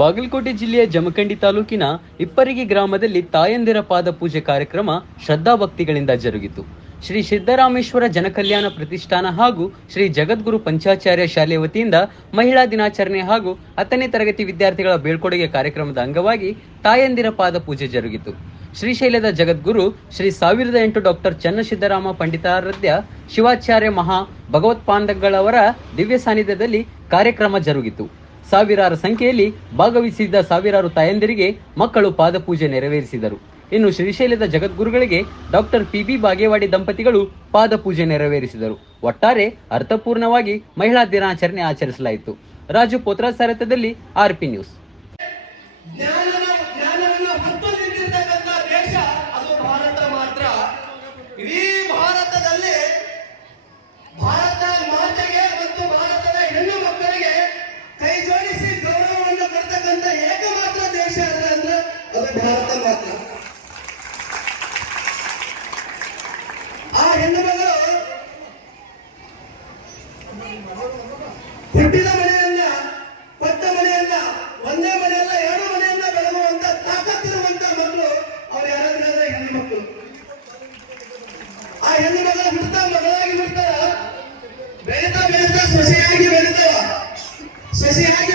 ಬಾಗಲಕೋಟೆ ಜಿಲ್ಲೆಯ ಜಮಖಂಡಿ ತಾಲೂಕಿನ ಇಪ್ಪರಿಗೆ ಗ್ರಾಮದಲ್ಲಿ ತಾಯಂದಿರ ಪಾದ ಪೂಜೆ ಕಾರ್ಯಕ್ರಮ ಶ್ರದ್ಧಾಭಕ್ತಿಗಳಿಂದ ಜರುಗಿತು. ಶ್ರೀ ಸಿದ್ದರಾಮೇಶ್ವರ ಜನಕಲ್ಯಾಣ ಪ್ರತಿಷ್ಠಾನ ಹಾಗೂ ಶ್ರೀ ಜಗದ್ಗುರು ಪಂಚಾಚಾರ್ಯ ಶಾಲೆ ವತಿಯಿಂದ ಮಹಿಳಾ ದಿನಾಚರಣೆ ಹಾಗೂ ಹತ್ತನೇ ತರಗತಿ ವಿದ್ಯಾರ್ಥಿಗಳ ಬೀಳ್ಕೊಡುಗೆ ಕಾರ್ಯಕ್ರಮದ ಅಂಗವಾಗಿ ತಾಯಂದಿರ ಪಾದ ಪೂಜೆ ಜರುಗಿತು. ಶ್ರೀಶೈಲದ ಜಗದ್ಗುರು ಶ್ರೀ ಸಾವಿರದ ಎಂಟು ಡಾಕ್ಟರ್ ಚನ್ನಸಿದ್ದರಾಮ ಪಂಡಿತಾರಾಧ್ಯ, ಶಿವಾಚಾರ್ಯ ಮಹಾ ಭಗವತ್ಪಾಂಡಗಳವರ ದಿವ್ಯ ಸಾನ್ನಿಧ್ಯದಲ್ಲಿ ಕಾರ್ಯಕ್ರಮ ಜರುಗಿತು. ಸಾವಿರಾರು ಸಂಖ್ಯೆಯಲ್ಲಿ ಭಾಗವಹಿಸಿದ್ದ ಸಾವಿರಾರು ತಾಯಂದಿರಿಗೆ ಮಕ್ಕಳು ಪಾದಪೂಜೆ ನೆರವೇರಿಸಿದರು. ಇನ್ನು ಶ್ರೀಶೈಲದ ಜಗದ್ಗುರುಗಳಿಗೆ ಡಾಕ್ಟರ್ ಪಿ ಬಿ ಬಾಗೇವಾಡಿ ದಂಪತಿಗಳು ಪಾದಪೂಜೆ ನೆರವೇರಿಸಿದರು. ಒಟ್ಟಾರೆ ಅರ್ಥಪೂರ್ಣವಾಗಿ ಮಹಿಳಾ ದಿನಾಚರಣೆ ಆಚರಿಸಲಾಯಿತು. ರಾಜು ಪೋತ್ರ ಸಾರಥ್ಯದಲ್ಲಿ ಆರ್ಪಿ ನ್ಯೂಸ್. ಬರುತ್ತಲ್ವ ಆ ಹೆಣ್ಣು ಮಗಳು ಹುಟ್ಟಿದ ಮನೆಯನ್ನ ಪತ್ತ ಮನೆಯನ್ನ, ಒಂದೇ ಮನೆಯಲ್ಲ, ಎರಡು ಮನೆಯನ್ನ ಬೆಳಗುವಂತ ತಾಕತ್ತಿರುವಂತ ಮಕ್ಕಳು ಅವ್ರು ಯಾರಾದ್ರೆ ಹೆಣ್ಣು ಮಕ್ಕಳು. ಆ ಹೆಣ್ಣು ಮಗಳು ಹುಡ್ತಾ ಮಗಳಾಗಿ ಬಿಡ್ತಾರ ಬೆಳೀತಾ ಬೆಳೀತಾ ಸಸಿಯಾಗಿ ಬೆಳೀತಾವ ಸಸಿಯಾಗಿ